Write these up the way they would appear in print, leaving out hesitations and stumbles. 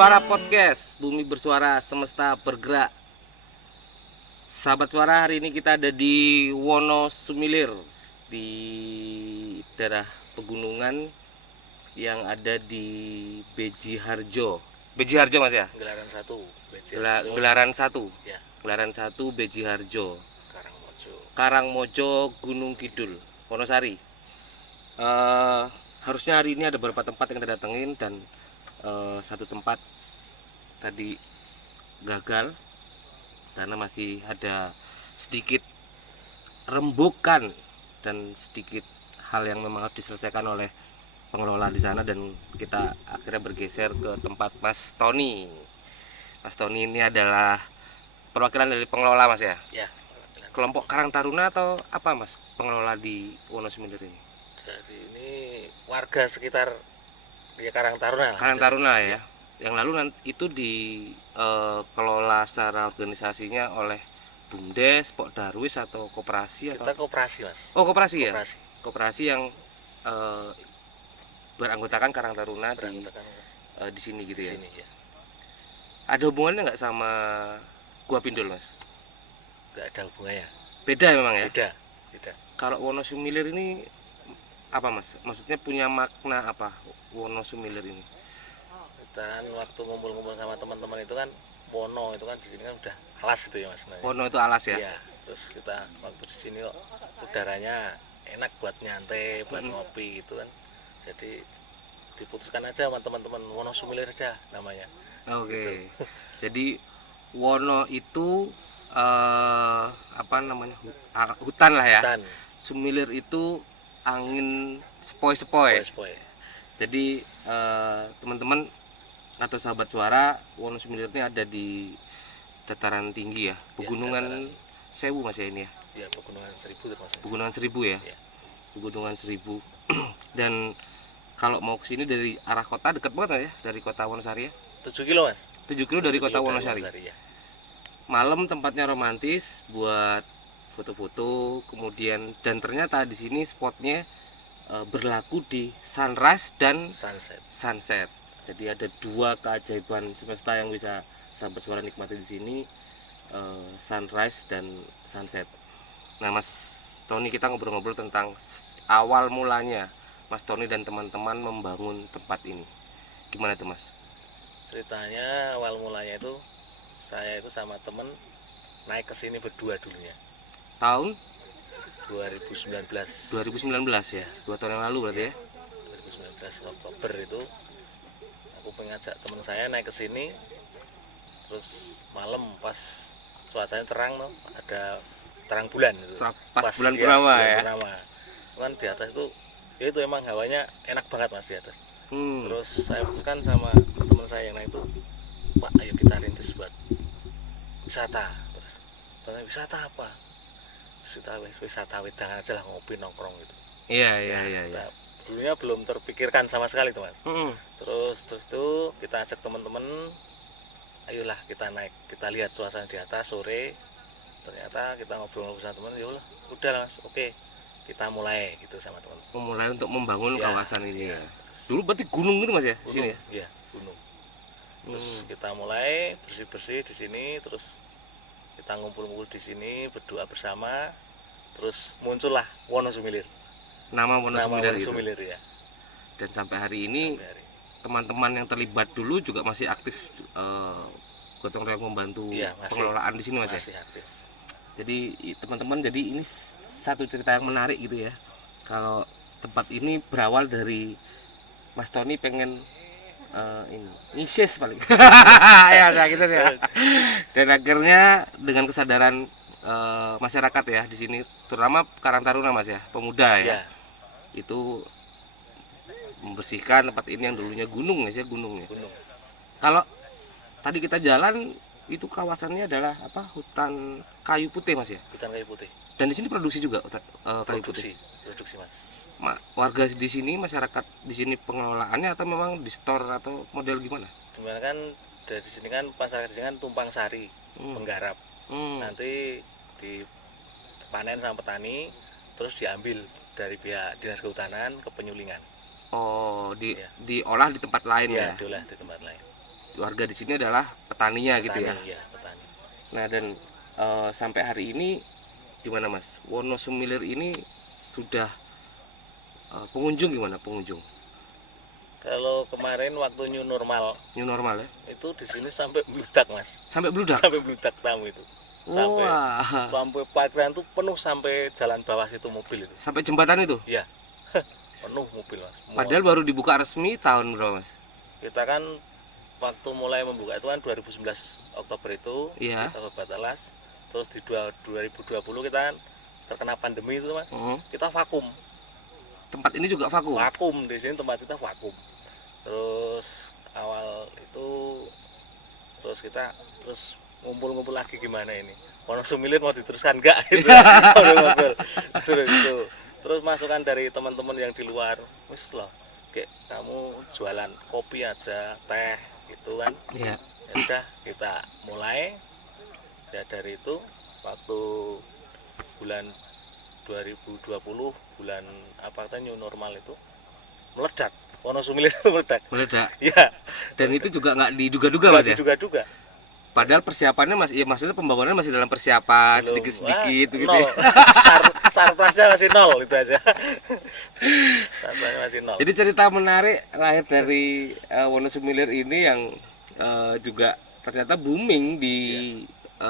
Suara Podcast, Bumi Bersuara, Semesta Bergerak. Sahabat Suara, hari ini kita ada di Wonosumilir, di daerah pegunungan yang ada di Beji Harjo. Beji Harjo Mas ya? Gelaran 1 Gelaran 1. ya, Gelaran 1 Beji Harjo. Karangmojo. Karangmojo, Gunung Kidul, Wonosari. Harusnya hari ini ada beberapa tempat yang kita datengin dan satu tempat tadi gagal karena masih ada sedikit rembukan dan sedikit hal yang memang harus diselesaikan oleh pengelola di sana, dan kita akhirnya bergeser ke tempat Mas Tony. Mas Tony ini adalah perwakilan dari pengelola Mas ya? Ya, Kelompok Karang Taruna atau apa Mas pengelola di Wonosumilir ini? dari ini warga sekitar di Karang Taruna. Karang Taruna ya. Yang lalu itu dikelola secara organisasinya oleh BUMDes, Pok Darwis atau koperasi Kita atau? koperasi Mas. Oh, koperasi ya. Koperasi. Koperasi yang beranggotakan Karang Taruna Beranggotakan di sini gitu di ya. sini ya. Ada hubungannya nggak sama Gua Pindul Mas? Enggak ada hubungannya. Beda memang ya. Beda. Kalau Wonosumilir ini apa Mas? Maksudnya punya makna apa Wonosumilir ini? Kita kan waktu ngumpul-ngumpul sama teman-teman itu kan Wono itu kan di sini kan udah alas itu ya Mas. Wono itu alas ya. Iya, terus kita waktu di sini kok udaranya enak buat nyantai, buat ngopi gitu kan. Jadi diputuskan aja sama teman-teman Wonosumilir aja namanya. Oke. Jadi Wono itu apa namanya? Hutan lah ya. Hutan, Sumilir itu angin sepoi-sepoi. sepoi. Jadi teman-teman atau sahabat suara, Wonosumilir ini ada di dataran tinggi ya, pegunungan Sewu Mas ya ini ya. Ya, Pegunungan Seribu termasuk. Pegunungan Seribu ya. Ya. Pegunungan Seribu. Dan kalau mau ke sini dari arah kota dekat banget ya, dari kota Wonosari ya. 7 kilo Mas. 7 kilo dari 7 kota kilo Wonosari. Ya. Malam tempatnya romantis buat foto-foto, kemudian dan ternyata di sini spotnya berlaku di sunrise dan Sunset. Jadi ada dua keajaiban semesta yang bisa sahabat suara nikmati di sini, sunrise dan sunset. Nah Mas Tony, kita ngobrol-ngobrol tentang awal mulanya Mas Tony dan teman-teman membangun tempat ini. Gimana tuh Mas? Ceritanya awal mulanya itu saya itu sama temen naik ke sini berdua dulunya. Tahun 2019 ya, 2 tahun yang lalu berarti ya. 2019 Oktober itu aku mengajak teman saya naik ke sini, terus malam pas cuacanya terang no, ada terang bulan itu. Pas bulan purnama ya. Purnama. Kan di atas itu ya itu emang hawanya enak banget Mas di atas. Terus saya putuskan sama teman saya yang naik itu, Pak ayo kita rintis buat wisata. Terus tanya wisata apa? Kita wisata wedangan aja lah, ngopi nongkrong gitu. Iya. Dulunya belum terpikirkan sama sekali tuh Mas. Terus tuh kita ajak teman-teman, ayolah kita naik, kita lihat suasana di atas sore. Ternyata kita ngobrol-ngobrol sama teman, ya udah Mas, oke kita mulai gitu sama teman. Memulai untuk membangun kawasan ini ya. Dulu berarti gunung gitu Mas ya, gunung, sini ya? Iya, gunung. Terus kita mulai bersih-bersih di sini, terus kita ngumpul-ngumpul di sini, berdoa bersama, terus muncullah Wonosumilir. Nama Wonosumilir ya. Dan sampai hari ini teman-teman yang terlibat dulu juga masih aktif gotong royong membantu pengelolaan di sini Mas masih ya. Aktif. Jadi teman-teman, jadi ini satu cerita yang menarik gitu ya. Kalau tempat ini berawal dari Mas Tony pengen ini ngisis paling ya gitu ya. Dan akhirnya dengan kesadaran masyarakat ya di sini, terutama Karang Taruna Mas ya, pemuda ya. Itu membersihkan tempat ini yang dulunya gunung ya, gunung. Kalau tadi kita jalan itu kawasannya adalah apa? Hutan kayu putih Mas ya. Hutan kayu putih. Dan di sini produksi juga kayu putih. Produksi Mas. Warga di sini, masyarakat di sini pengelolaannya atau memang di store atau model gimana? Dimana kan dari sini kan masyarakat di sini kan tumpang sari, penggarap. Nanti dipanen sama petani, terus diambil dari pihak dinas kehutanan ke penyulingan. Oh, diolah di tempat lain ya? Diolah di tempat lain. warga di sini adalah petaninya gitu ya. Iya, petani. Nah dan sampai hari ini gimana Mas? Wonosumilir ini sudah pengunjung gimana pengunjung? Kalau kemarin waktu new normal New normal ya? itu di sini sampai bludak Mas. Sampai bludak? Sampai bludak tamu itu. Sampai Wah. sampai parkiran tuh penuh sampai jalan bawah situ mobil itu. Sampai jembatan itu? Iya. Penuh mobil Mas. Padahal baru dibuka resmi tahun berapa Mas? Kita kan waktu mulai membuka itu kan 2019 Oktober itu, Iya. kita ke Batalas. Terus di 2020 kita kan terkena pandemi itu Mas. Kita vakum. Tempat ini juga vakum? Vakum, di sini tempat kita vakum. Terus awal itu kita ngumpul-ngumpul lagi gimana ini. Wonosumilir mau diteruskan enggak gitu. Ngobrol-ngobrol. Terus masukan dari teman-teman yang di luar, wis loh, kayak kamu jualan kopi aja, teh gitu kan. Iya. Ya udah kita mulai. Ya dari itu waktu bulan 2020 bulan apa katanya new normal itu meledak. Wonosumilir itu meledak. Iya. Dan itu juga nggak diduga-duga Mas ya? Diduga-duga. Padahal persiapannya masih, ya maksudnya pembangunan masih dalam persiapan sedikit-sedikit gitu nol. ya. Sarprasnya masih nol itu aja. Sarprasnya masih nol. Jadi cerita menarik lahir dari Wonosumilir ini yang juga ternyata booming di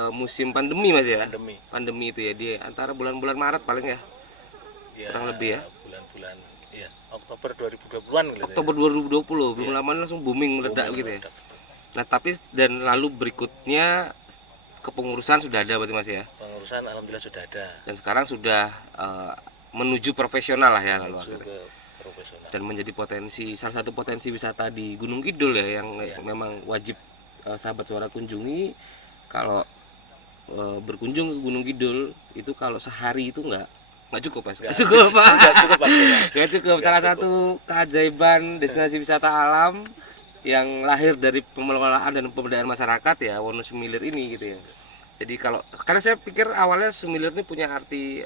musim pandemi Mas ya. Pandemi itu ya, di antara bulan-bulan Maret paling ya. Kurang lebih ya. Bulan-bulan iya, Oktober 2020-an gitu. Oktober 2020, belum lama langsung booming meledak gitu ya. Nah, tapi dan lalu berikutnya kepengurusan sudah ada berarti Mas ya. Pengurusan alhamdulillah sudah ada. Dan sekarang sudah menuju profesional lah ya lalu akhirnya. Profesional. Dan menjadi salah satu potensi wisata di Gunung Kidul ya yang memang wajib sahabat suara kunjungi. Kalau berkunjung ke Gunung Kidul itu kalau sehari itu nggak cukup Mas. Nggak cukup Pak. Nggak cukup. Salah satu keajaiban destinasi wisata alam yang lahir dari pengelolaan dan pemberdayaan masyarakat ya Wonosumilir ini gitu ya. Jadi karena saya pikir awalnya Sumilir ini punya arti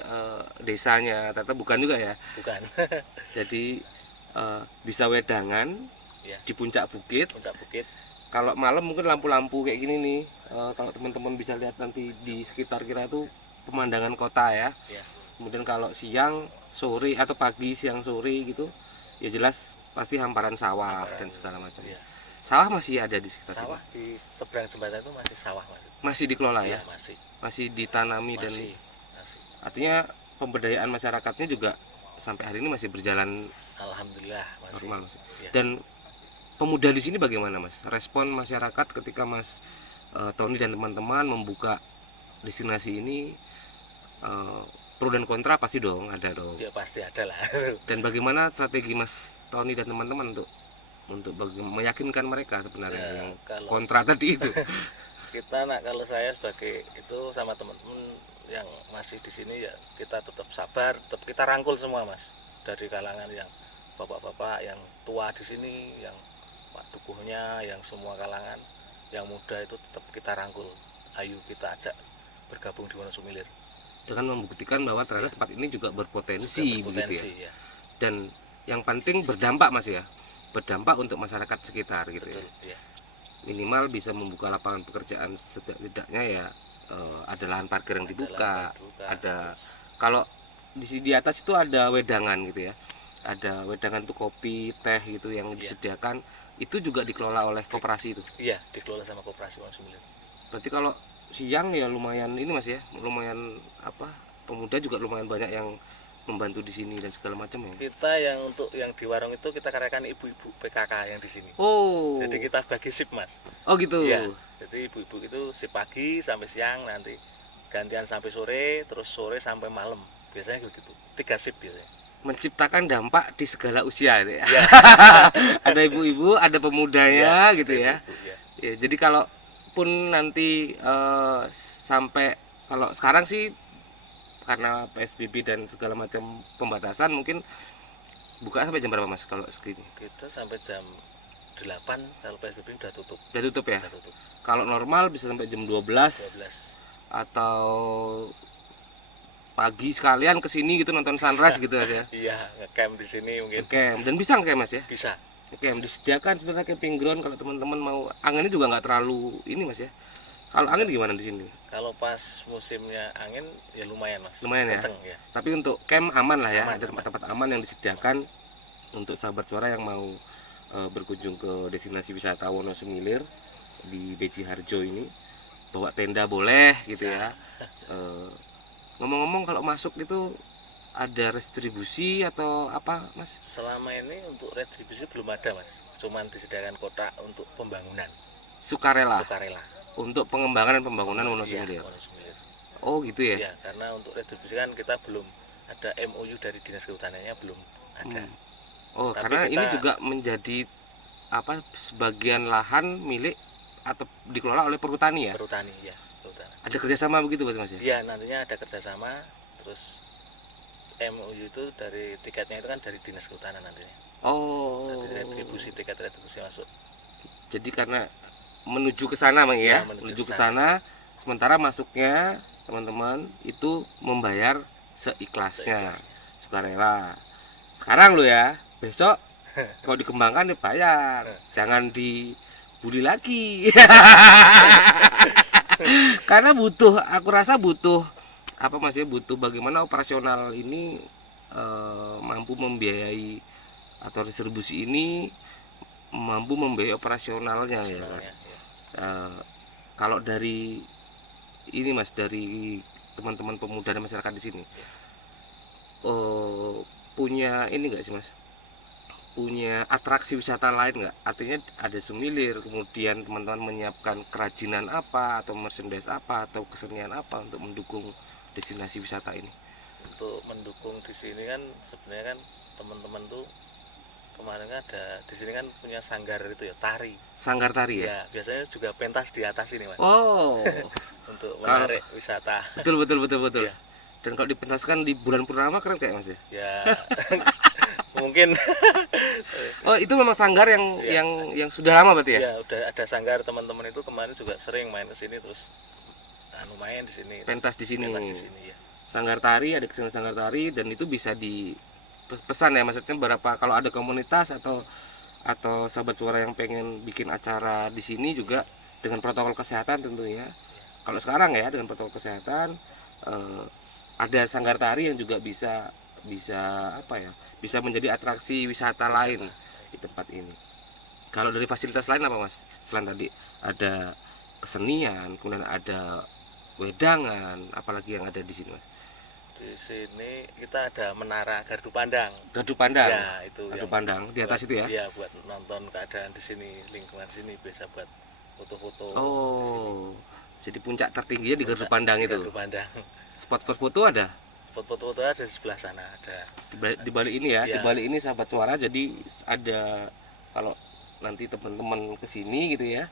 desanya, ternyata bukan juga ya. Bukan. Jadi bisa wedangan di puncak bukit. Kalau malam mungkin lampu-lampu kayak gini nih. Kalau teman-teman bisa lihat nanti di sekitar kita itu pemandangan kota ya. Kemudian kalau siang, sore atau pagi, siang, sore gitu, ya jelas pasti hamparan sawah dan segala macam. Sawah masih ada di sekitar sawah sini? Di seberang jembatan itu masih sawah masih dikelola ya? Masih ditanami masih. Artinya pemberdayaan masyarakatnya juga sampai hari ini masih berjalan alhamdulillah masih normal Mas. Dan pemuda di sini bagaimana Mas? Respon masyarakat ketika Mas Tony dan teman-teman membuka destinasi ini, pro dan kontra pasti dong, ada dong. Ya pasti ada lah. Dan bagaimana strategi Mas Tony dan teman-teman untuk meyakinkan mereka sebenarnya yang kontra tadi itu? Kalau saya sebagai itu sama teman-teman yang masih di sini ya kita tetap sabar, tetap kita rangkul semua Mas, dari kalangan yang bapak-bapak yang tua di sini, yang pak dukuhnya, yang semua kalangan, yang muda itu tetap kita rangkul. Ayo kita ajak bergabung di Wonosumilir. Dengan membuktikan bahwa ternyata tempat ini juga berpotensi begitu ya. Dan yang penting berdampak Mas ya. Berdampak untuk masyarakat sekitar gitu. Betul, ya. Minimal bisa membuka lapangan pekerjaan setidaknya ya, ada lahan parkir yang dibuka, ada kalau di atas itu ada wedangan gitu ya. Ada wedangan tuh kopi, teh gitu yang disediakan, itu juga dikelola oleh koperasi itu. Iya, dikelola sama koperasi Wonosumilir. Berarti kalau siang ya lumayan ini Mas ya, lumayan pemuda juga lumayan banyak yang membantu di sini dan segala macam ya. Kita yang di warung itu kita karyakan ibu-ibu PKK yang di sini. Oh. Jadi kita bagi shift Mas. Oh gitu. Iya. Jadi ibu-ibu itu shift pagi sampai siang, nanti gantian sampai sore, terus sore sampai malam. Biasanya begitu. 3 shift biasanya. Menciptakan dampak di segala usia ya. Ya. Ada ibu-ibu, ada pemudanya ya, gitu ya. Ya. Jadi kalaupun nanti sampai kalau sekarang sih karena PSBB dan segala macam pembatasan mungkin buka sampai jam berapa Mas kalau segini? Kita sampai jam 8 kalau PSBB udah tutup. Udah tutup ya? Udah tutup. Kalau normal bisa sampai jam 12. Atau pagi sekalian ke sini gitu nonton sunrise gitu aja. Iya, ngecamp di sini mungkin. Ngecamp. Dan bisa ngecamp Mas ya? Bisa. Oke, yang disediakan sebenarnya camping ground kalau teman-teman mau. Anginnya juga nggak terlalu ini Mas ya. Kalau angin gimana di sini? Kalau pas musimnya angin ya lumayan mas, Lumayan ya. kenceng ya. Tapi untuk camp aman lah ya. Aman, Ada tempat-tempat aman yang disediakan untuk sahabat suara yang mau berkunjung ke destinasi wisata Wonosumilir di Beji Harjo ini. Bawa tenda boleh gitu ya. Ngomong-ngomong kalau masuk itu ada retribusi atau apa Mas? Selama ini untuk retribusi belum ada mas, cuman disediakan kotak untuk pembangunan Sukarela sukarela. untuk pengembangan dan pembangunan Wonosumilir. Iya, Wonosumilir. Oh gitu ya. Ya, karena untuk retribusi kan kita belum ada MOU dari dinas kehutanannya, belum ada. Oh, Tapi karena ini kita- juga menjadi apa sebagian lahan milik atau dikelola oleh perhutani ya. Perhutani ya, perhutani. Ada kerjasama begitu Mas ya? Iya, nantinya ada kerjasama. Terus MOU itu dari tiketnya itu kan dari dinas kehutanan nantinya. Oh. Dari retribusi, tiket retribusi masuk. Jadi karena menuju ke sana Bang ya, Ya, menuju menuju ke ke sana sementara masuknya teman-teman itu membayar seikhlasnya, sukarela. Sekarang lo ya, besok kalau dikembangkan ya bayar, jangan dibully lagi. Karena butuh, aku rasa butuh apa Mas ya, butuh bagaimana operasional ini mampu membiayai atau distribusi ini mampu membiayai operasionalnya ya kan. Sebenarnya, ya. Kalau dari ini Mas, dari teman-teman pemuda dan masyarakat di sini punya ini enggak sih Mas, punya atraksi wisata lain nggak? Artinya ada Sumilir, kemudian teman-teman menyiapkan kerajinan apa atau merchandise apa atau kesenian apa untuk mendukung destinasi wisata ini? Untuk mendukung di sini kan sebenarnya kan teman-teman tuh kemarin kan ada di sini kan punya sanggar itu ya, tari. Sanggar tari ya? Ya, biasanya juga pentas di atas ini mas, Oh, untuk menarik wisata. betul. Iya. Dan kalau dipentaskan di bulan purnama keren kayak Mas ya? Ya, mungkin. Oh, itu memang sanggar yang Iya. yang sudah lama berarti ya? Ya, udah ada sanggar teman-teman itu kemarin juga sering main ke sini terus main di sini. Pentas di sini. Pentas di sini ya. Sanggar tari, ada kesenian sanggar tari dan itu bisa dipesan ya, maksudnya berapa kalau ada komunitas atau sahabat suara yang pengen bikin acara di sini juga dengan protokol kesehatan tentunya. Kalau sekarang ya dengan protokol kesehatan ada sanggar tari yang juga bisa apa ya? Bisa menjadi atraksi wisata lain di tempat ini. Kalau dari fasilitas lain apa Mas? Selain tadi ada kesenian, kemudian ada wedangan, apalagi yang ada di sini Mas? Di sini kita ada menara gardu pandang. Gardu pandang. Ya, itu Gardu yang pandang di atas itu ya? Iya, buat nonton keadaan di sini, lingkungan sini bisa buat foto-foto. Oh, jadi puncak tertingginya di gardu pandang Di itu. Gardu pandang. Spot foto ada Spot foto-foto ada di sebelah sana, ada. di balik ini ya, di Iya. balik ini sahabat suara. Jadi ada, kalau nanti teman-teman kesini gitu ya,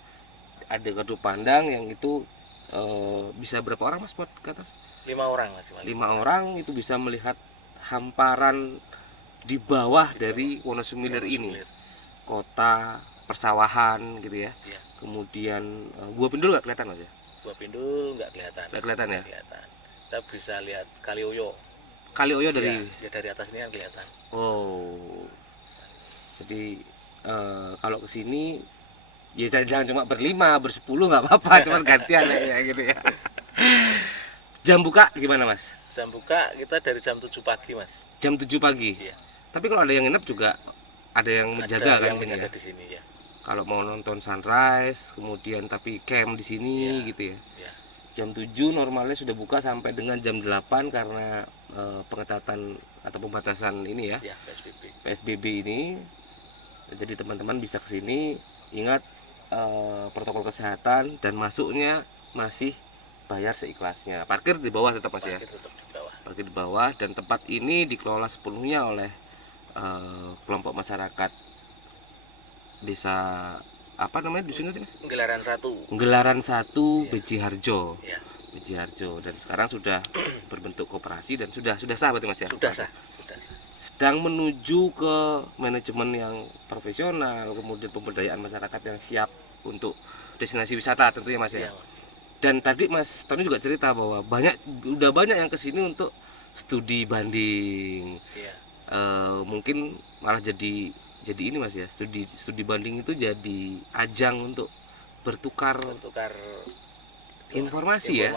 ada gardu pandang yang itu bisa berapa orang Mas buat ke atas? 5 orang mas. 5 orang itu bisa melihat hamparan di bawah dari Wonosumilir ini, kota persawahan gitu ya. Iya. Kemudian gua Pindul nggak kelihatan Mas ya? Gua Pindul nggak kelihatan. Nggak kelihatan ya? Nggak kelihatan. Kita bisa lihat Kali Oyo. Kali Oyo dari Ya, dari atas ini kan kelihatan. Oh, jadi kalau kesini ya jangan cuma berlima, bersepuluh nggak apa-apa, cuma gantian ya gitu ya. Jam buka gimana Mas? Jam buka kita dari jam 7 pagi mas. Jam 7 pagi. Iya. Tapi kalau ada yang nginep juga ada yang menjaga Ada kan yang di sini menjaga ya? di sini ya. Kalau mau nonton sunrise, kemudian tapi camp di sini Iya. gitu ya. Ya. Jam 7 normalnya sudah buka sampai dengan jam 8 karena pengetatan atau pembatasan ini ya. Ya, PSBB. PSBB ini. Jadi teman-teman bisa ke sini, ingat protokol kesehatan dan masuknya masih bayar seikhlasnya. Parkir di bawah tetap Mas ya. Parkir tetap di bawah. Parkir di bawah, dan tempat ini dikelola sepenuhnya oleh kelompok masyarakat desa apa namanya dusunnya tadi Mas? Gelaran 1. Gelaran 1 Iya. Beji Harjo. Ya, Beji Harjo, dan sekarang sudah berbentuk koperasi dan sudah sah berarti Mas ya? sudah sah, sudah sah. Sedang menuju ke manajemen yang profesional, kemudian pemberdayaan masyarakat yang siap untuk destinasi wisata tentunya Mas ya. Iya, Mas. Dan tadi Mas Tony juga cerita bahwa udah banyak yang kesini untuk studi banding. Iya. Mungkin malah jadi jadi ini Mas ya, studi banding itu jadi ajang untuk bertukar informasi ya.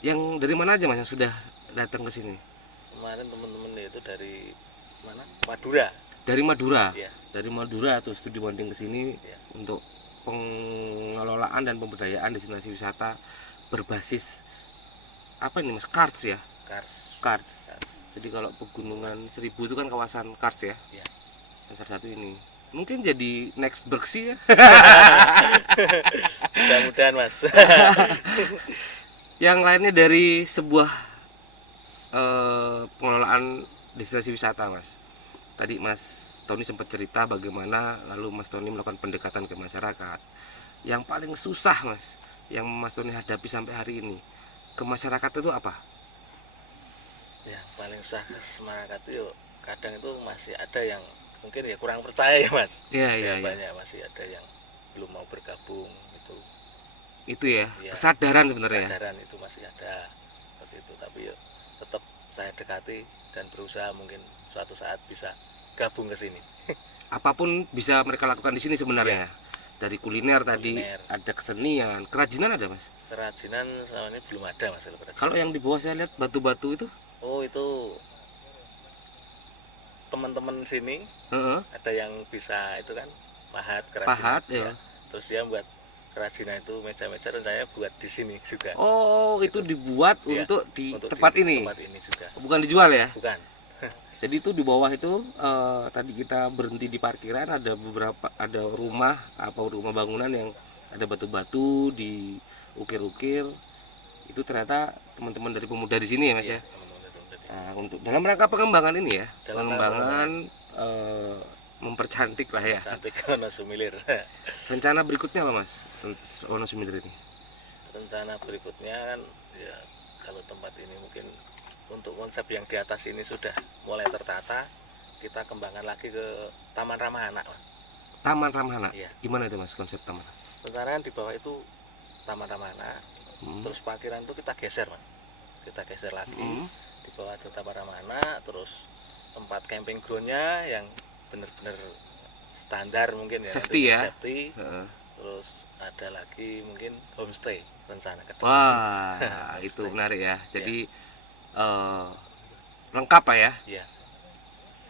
Yang dari mana aja Mas yang sudah datang ke sini? Kemarin teman-teman itu dari mana? Madura. Dari Madura. Ya. Dari Madura tuh studi banding ke sini ya, untuk pengelolaan dan pemberdayaan destinasi wisata berbasis apa ini Mas? Karts ya? Karts. Jadi kalau pegunungan Seribu itu kan kawasan Karts ya? Ya. Yang salah satu ini. Mungkin jadi next Berksi ya? Mudah-mudahan Mas. Yang lainnya dari sebuah pengelolaan destinasi wisata Mas. Tadi Mas Tony sempat cerita bagaimana lalu Mas Tony melakukan pendekatan ke masyarakat. Yang paling susah Mas, yang Mas Tony hadapi sampai hari ini ke masyarakat itu apa? Ya paling susah ke masyarakat itu kadang itu masih ada yang mungkin ya kurang percaya ya Mas. Iya. Banyak masih ada yang belum mau bergabung itu. Itu ya, kesadaran sebenarnya. Kesadaran itu masih ada seperti itu, tapi ya tetap saya dekati dan berusaha mungkin suatu saat bisa gabung ke sini. Apapun bisa mereka lakukan di sini sebenarnya. Ya. Dari kuliner tadi, ada kesenian, kerajinan ada Mas? Kerajinan selama ini belum ada Mas. Kalau yang di bawah saya lihat batu-batu itu? Oh itu teman-teman sini ada yang bisa itu kan pahat kerajinan. Ya. Terus dia buat kerajinan itu meja-meja dan saya buat di sini juga. Oh itu dibuat ya, untuk tempat ini? Tempat ini juga. Bukan dijual ya? Bukan. Jadi itu di bawah itu tadi kita berhenti di parkiran, ada rumah bangunan yang ada batu-batu diukir-ukir. Itu ternyata teman-teman dari pemuda di sini ya Mas ya. Nah, untuk dalam rangka pengembangan ini ya, pengembangan mempercantik lah ya. Cantik Wonosumilir. Rencana berikutnya apa Mas Wonosumilir ini? Rencana berikutnya kan ya kalau tempat ini mungkin untuk konsep yang di atas ini sudah mulai tertata, kita kembangkan lagi ke Taman Ramah Anak. Taman Ramah Anak? Iya. Gimana itu Mas konsep taman? Rencana di bawah itu Taman Ramah Anak, terus parkiran itu kita geser Mas. Kita geser lagi, di bawah ada Taman Ramah Anak, terus tempat camping groundnya yang benar-benar standar mungkin ya. Safety ya? Safety. Terus ada lagi mungkin homestay rencana ke depan. Wah, itu menarik ya. Jadi lengkap Pak ya? Iya.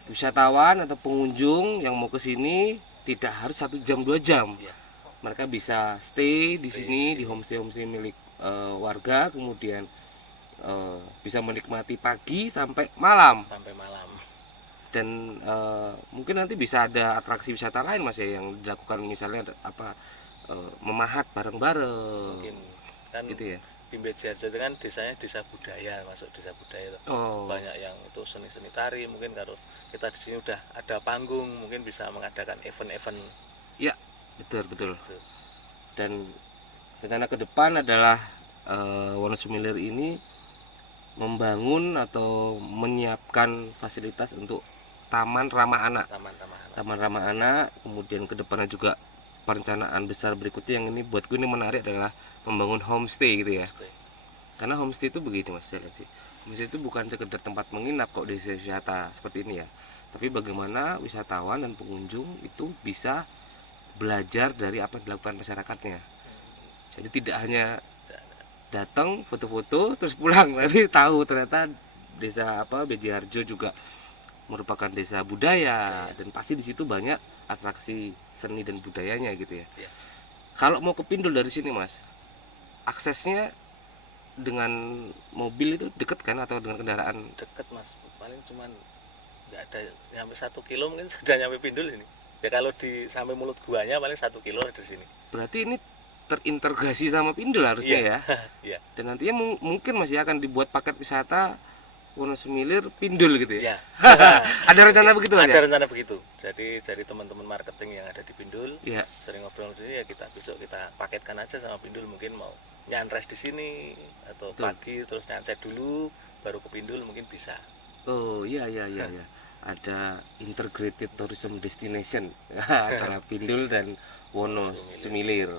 Wisatawan atau pengunjung yang mau ke sini tidak harus 1 jam 2 jam. Ya. Mereka bisa stay di sini di homestay milik warga, kemudian bisa menikmati pagi sampai malam. Dan mungkin nanti bisa ada atraksi wisata lain Mas ya yang dilakukan, misalnya memahat bareng-bareng. Mungkin kan gitu ya. Di Bejarjo itu kan desanya desa budaya, masuk desa budaya itu. Banyak yang itu seni-seni tari, mungkin kalau kita di sini udah ada panggung mungkin bisa mengadakan event-event. Ya, betul. Dan rencana ke depan adalah Wonosumilir ini membangun atau menyiapkan fasilitas untuk Taman Ramah Anak. Taman Ramah Anak, kemudian ke depannya juga perencanaan besar berikutnya yang ini buatku ini menarik adalah membangun homestay gitu ya. Karena homestay itu begini Mas, saya lihat sih. Homestay itu bukan sekedar tempat menginap kok di wisata seperti ini ya. Tapi bagaimana wisatawan dan pengunjung itu bisa belajar dari apa yang dilakukan masyarakatnya. Jadi tidak hanya datang foto-foto terus pulang, tapi tahu ternyata desa Bejarjo juga merupakan desa budaya dan pasti di situ banyak atraksi seni dan budayanya gitu ya. Kalau mau ke Pindul dari sini Mas, aksesnya dengan mobil itu dekat kan atau dengan kendaraan? Dekat Mas, paling cuman nggak ada nyampe 1 kilo mungkin sudah nyampe Pindul ini. Ya kalau sampai mulut guanya paling 1 kilo dari sini. Berarti ini terintegrasi sama Pindul harusnya ya. Iya. Dan nantinya mungkin masih akan dibuat paket wisata Wonosumilir Pindul gitu ya. Ada rencana begitu Mas? Ada rencana begitu. Jadi dari teman-teman marketing yang ada di Pindul, sering ngobrol di sini ya kita paketkan aja sama Pindul, mungkin mau nyanres di sini atau pagi terus nyanset dulu baru ke Pindul mungkin bisa. Oh iya. Ada integrated tourism destination antara Pindul dan Wonosumilir.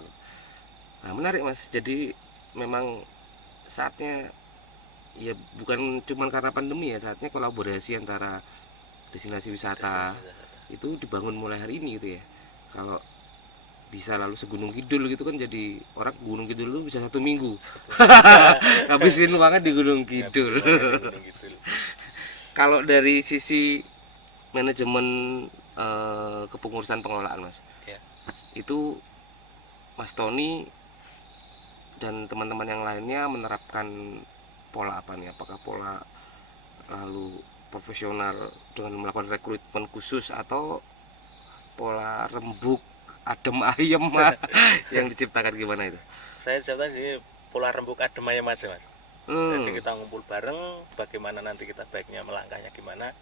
Nah, menarik Mas. Jadi memang saatnya ya bukan cuma karena pandemi ya, saatnya kolaborasi antara destinasi wisata itu dibangun mulai hari ini gitu ya. Kalau bisa lalu segunung kidul gitu kan, jadi orang Gunung Kidul itu bisa 1 minggu habisin uangnya di Gunung Kidul. Kalau dari sisi manajemen kepengurusan pengelolaan Mas, Ya. itu Mas Tony dan teman-teman yang lainnya menerapkan pola apa nih? Apakah pola lalu profesional dengan melakukan rekrutmen khusus, atau pola rembuk adem ayem yang diciptakan gimana itu? Saya ciptakan sini pola rembuk adem ayem aja Mas. Jadi kita ngumpul bareng, bagaimana nanti kita baiknya melangkahnya gimana,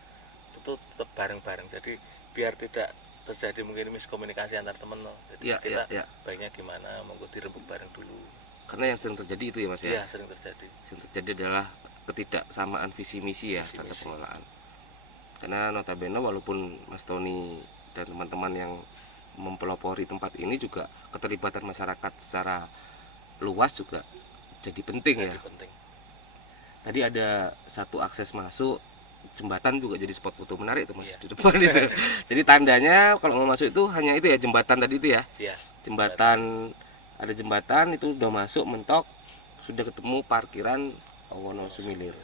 itu tetap bareng-bareng. Jadi biar tidak terjadi mungkin miskomunikasi antar teman. Jadi kita baiknya gimana, monggo dirembuk bareng dulu. Karena yang sering terjadi itu ya Mas ya? Iya, sering terjadi. Sering terjadi adalah ketidaksamaan visi misi ya terhadap pengelolaan. Karena notabene walaupun Mas Tony dan teman-teman yang mempelopori tempat ini juga keterlibatan masyarakat secara luas juga jadi penting ya. Penting. Tadi ada satu akses masuk jembatan juga jadi spot foto menarik tuh Mas di depan itu. Jadi tandanya kalau mau masuk itu hanya itu ya, jembatan tadi itu ya. Iya. Jembatan, ada jembatan itu sudah masuk mentok, sudah ketemu parkiran Wonosumilir.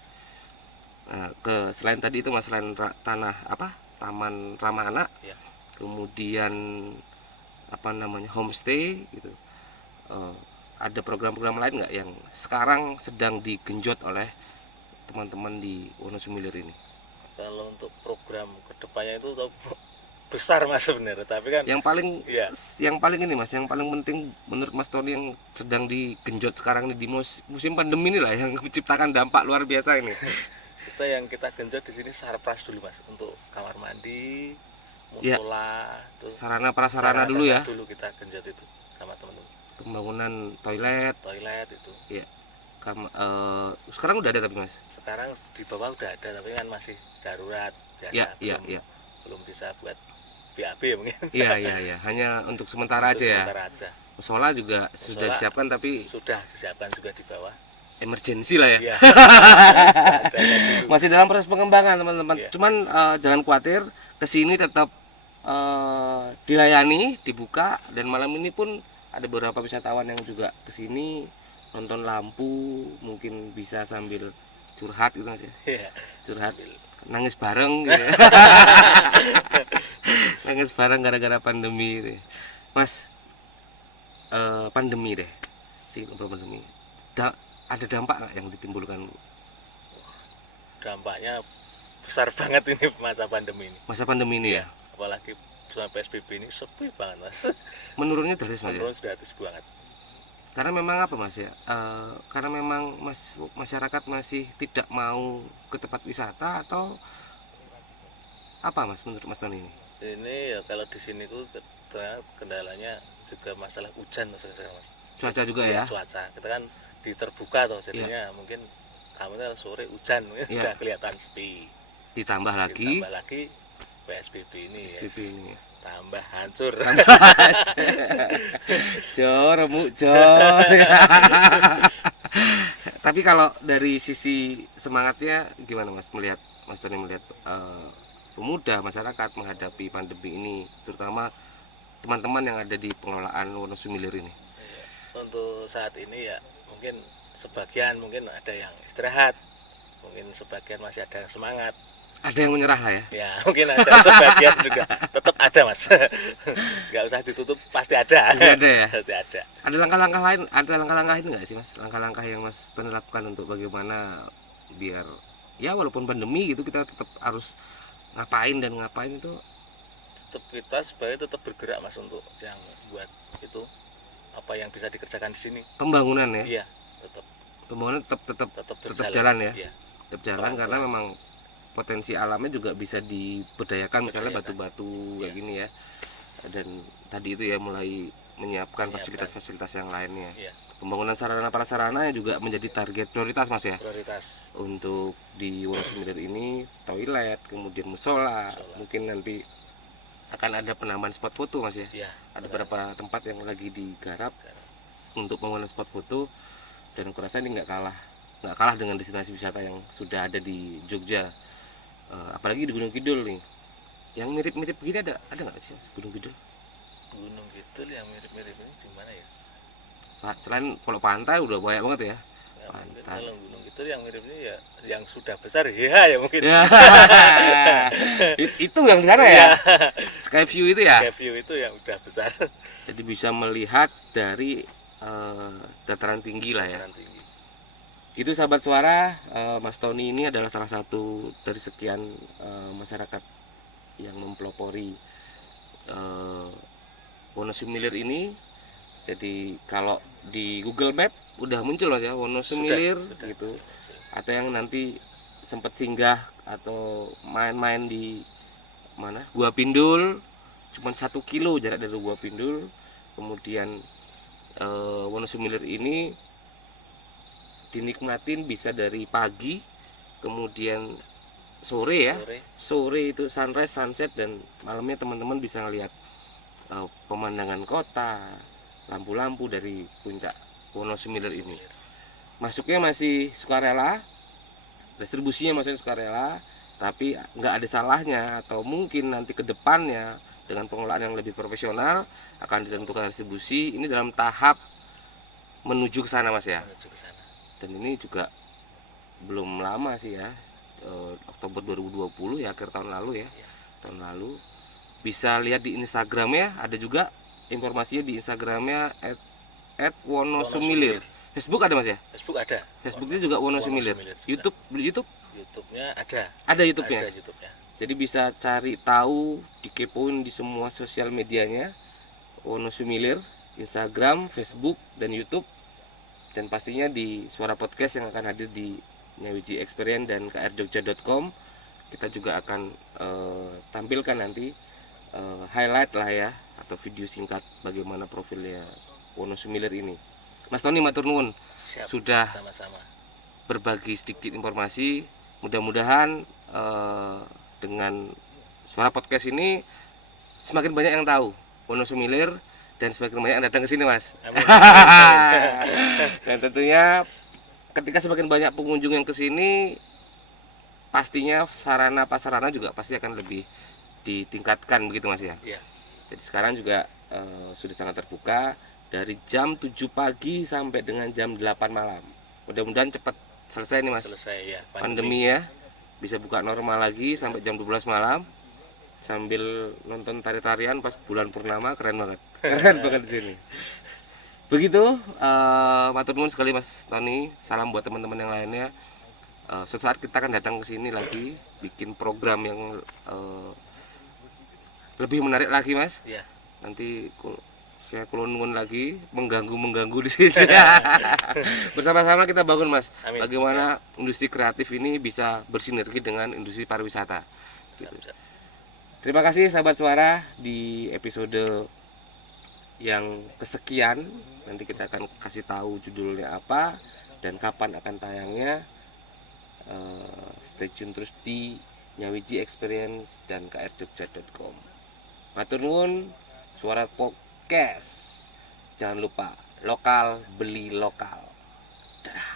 Nah, selain tadi itu Mas, selain tanah apa? Taman ramah anak. Ya. Kemudian apa namanya? Homestay gitu. Ada program-program lain nggak yang sekarang sedang digenjot oleh teman-teman di Wonosumilir ini? Kalau untuk program kedepannya itu besar Mas sebenarnya, tapi kan yang paling ini Mas, yang paling penting menurut Mas Tony yang sedang digenjot sekarang ini di musim pandemi ini lah, yang menciptakan dampak luar biasa ini. kita genjot di sini sarpras dulu Mas, untuk kamar mandi, musola, ya, sarana prasarana dulu ya. Dulu kita genjot itu sama teman-teman. Pembangunan toilet itu. Iya. Sekarang udah ada tapi Mas. Sekarang di bawah udah ada, tapi kan masih darurat biasa. Belum bisa buat BAB ya mungkin. Iya. Hanya untuk sementara aja ya. Sementara aja. Musola juga sudah disiapkan, tapi sudah disiapkan juga di bawah. Emergensi lah ya. Iya. Masih dalam proses pengembangan teman-teman. Iya. Cuman jangan khawatir, kesini tetap dilayani, dibuka, dan malam ini pun ada beberapa wisatawan yang juga kesini nonton lampu, mungkin bisa sambil curhat gitu Mas ya. Iya. Curhat, nangis bareng gitu. Nangis bareng gara-gara pandemi gitu. Mas, pandemi deh, ngobrol pandemi. Ada dampak nggak yang ditimbulkan? Dampaknya besar banget ini masa pandemi ini. Masa pandemi ini ya? Apalagi sama PSBB ini sepi banget Mas. Menurunnya drastis Mas. Menurun drastis banget. Karena memang apa Mas ya? Karena memang masyarakat masih tidak mau ke tempat wisata, atau apa Mas menurut Mas Tony ini? Ini ya kalau di sini tuh kendalanya juga masalah hujan Mas. Cuaca juga ya? Cuaca. Kita kan di terbuka tuh, jadinya mungkin kamu sore hujan udah kelihatan sepi. Ditambah lagi PSBB ini. Ini. Tambah hancur. Remuk. Tapi kalau dari sisi semangatnya gimana Mas Tony melihat pemuda masyarakat menghadapi pandemi ini, terutama teman-teman yang ada di pengelolaan Wonosumilir ini? Untuk saat ini ya mungkin sebagian ada yang istirahat, mungkin sebagian masih ada yang semangat. Ada yang menyerah lah ya? Ya mungkin ada sebagian juga tetap ada Mas. Nggak usah ditutup, pasti ada. Ada ya? Pasti ada. Ada langkah-langkah lain, ini nggak sih Mas? Langkah-langkah yang Mas Tony lakukan untuk bagaimana biar ya walaupun pandemi gitu kita tetap harus ngapain itu? Tetap kita sebagai tetap bergerak Mas, untuk yang buat itu apa yang bisa dikerjakan di sini. Pembangunan ya? Iya, tetap. Pembangunan tetap jalan ya? Iya. Tetap jalan karena memang potensi alamnya juga bisa diberdayakan, misalnya batu-batu kayak gini ya. Dan tadi itu ya mulai menyiapkan fasilitas-fasilitas yang lainnya. Iya. Pembangunan sarana prasarana juga menjadi target prioritas Mas ya. Prioritas. Untuk di Wonosumilir ini toilet, kemudian musola. Mungkin nanti akan ada penambahan spot foto Mas ya. Iya. Ada beberapa tempat yang lagi digarap untuk pembangunan spot foto, dan aku rasa ini nggak kalah dengan destinasi wisata yang sudah ada di Jogja. Apalagi di Gunung Kidul nih. Yang mirip-mirip begini ada nggak sih Mas, Gunung Kidul? Gunung Kidul yang mirip-mirip ini di mana ya? Pak, selain kalau pantai udah banyak banget ya. Ya, mungkin Pantai. kalau Gunung Kidul yang mirip ini ya yang sudah besar ya mungkin. Ya. Itu yang di sana ya. Sky view itu ya. Sky view itu yang udah besar. Jadi bisa melihat dari dataran tinggi lah ya. Dataran tinggi. Itu sahabat suara, Mas Tony ini adalah salah satu dari sekian masyarakat yang mempelopori Wonosumilir ini. Jadi kalau di Google Map udah muncul Mas ya, Wonosumilir gitu. Atau yang nanti sempat singgah atau main-main di mana? Gua Pindul, cuma 1 kilo jarak dari Gua Pindul. Kemudian Wonosumilir ini dinikmatin bisa dari pagi, kemudian sore ya. Sore itu sunrise, sunset, dan malamnya teman-teman bisa ngelihat pemandangan kota, lampu-lampu dari puncak Wonosumilir ini. Masuknya masih sukarela, distribusinya masih sukarela, tapi nggak ada salahnya atau mungkin nanti ke depannya dengan pengelolaan yang lebih profesional akan ditentukan distribusi. Ini dalam tahap menuju ke sana Mas ya. Menuju ke sana. Dan ini juga belum lama sih ya, Oktober 2020 ya, akhir tahun lalu ya. Tahun lalu bisa lihat di Instagramnya, ada juga informasinya di Instagramnya @wonosumilir. Facebook ada Mas ya? Facebook ada. Facebooknya juga Wonosumilir. YouTube-nya ada. Ada YouTube-nya. Ada YouTube-nya. Jadi bisa cari tahu, dikepoin di semua sosial medianya Wonosumilir, Instagram, Facebook, dan YouTube. Dan pastinya di Suara Podcast yang akan hadir di Nyawiji Experience dan krjogja.com, kita juga akan tampilkan nanti highlight lah ya, atau video singkat bagaimana profilnya Wonosumilir ini. Mas Tony matur nuwun sudah sama-sama berbagi sedikit informasi. Mudah-mudahan dengan Suara Podcast ini semakin banyak yang tahu Wonosumilir dan semakin banyak yang datang ke sini Mas. Amin. Dan tentunya ketika semakin banyak pengunjung yang ke sini, pastinya sarana prasarana juga pasti akan lebih ditingkatkan begitu Mas ya. Iya. Jadi sekarang juga sudah sangat terbuka dari jam 7 pagi sampai dengan jam 8 malam. Mudah-mudahan cepat selesai nih Mas. Selesai ya. Pandemi ya. Bisa buka normal lagi sampai jam 12 malam. Sambil nonton tari-tarian pas bulan purnama, keren banget. Keren banget di sini. Begitu, matur nuwun sekali Mas Tony. Salam buat teman-teman yang lainnya. Suatu saat kita akan datang ke sini lagi, bikin program yang lebih menarik lagi Mas. Iya. Nanti saya kulon lagi mengganggu di sini. Bersama-sama kita bangun Mas. Amin. Bagaimana industri kreatif ini bisa bersinergi dengan industri pariwisata. Gitu. Terima kasih sahabat suara, di episode yang kesekian nanti kita akan kasih tahu judulnya apa dan kapan akan tayangnya. Stay tune terus di Nyawiji Experience dan krjogja.com. Matur nuwun, Suara Podcast. Jangan lupa lokal beli lokal. Dadah.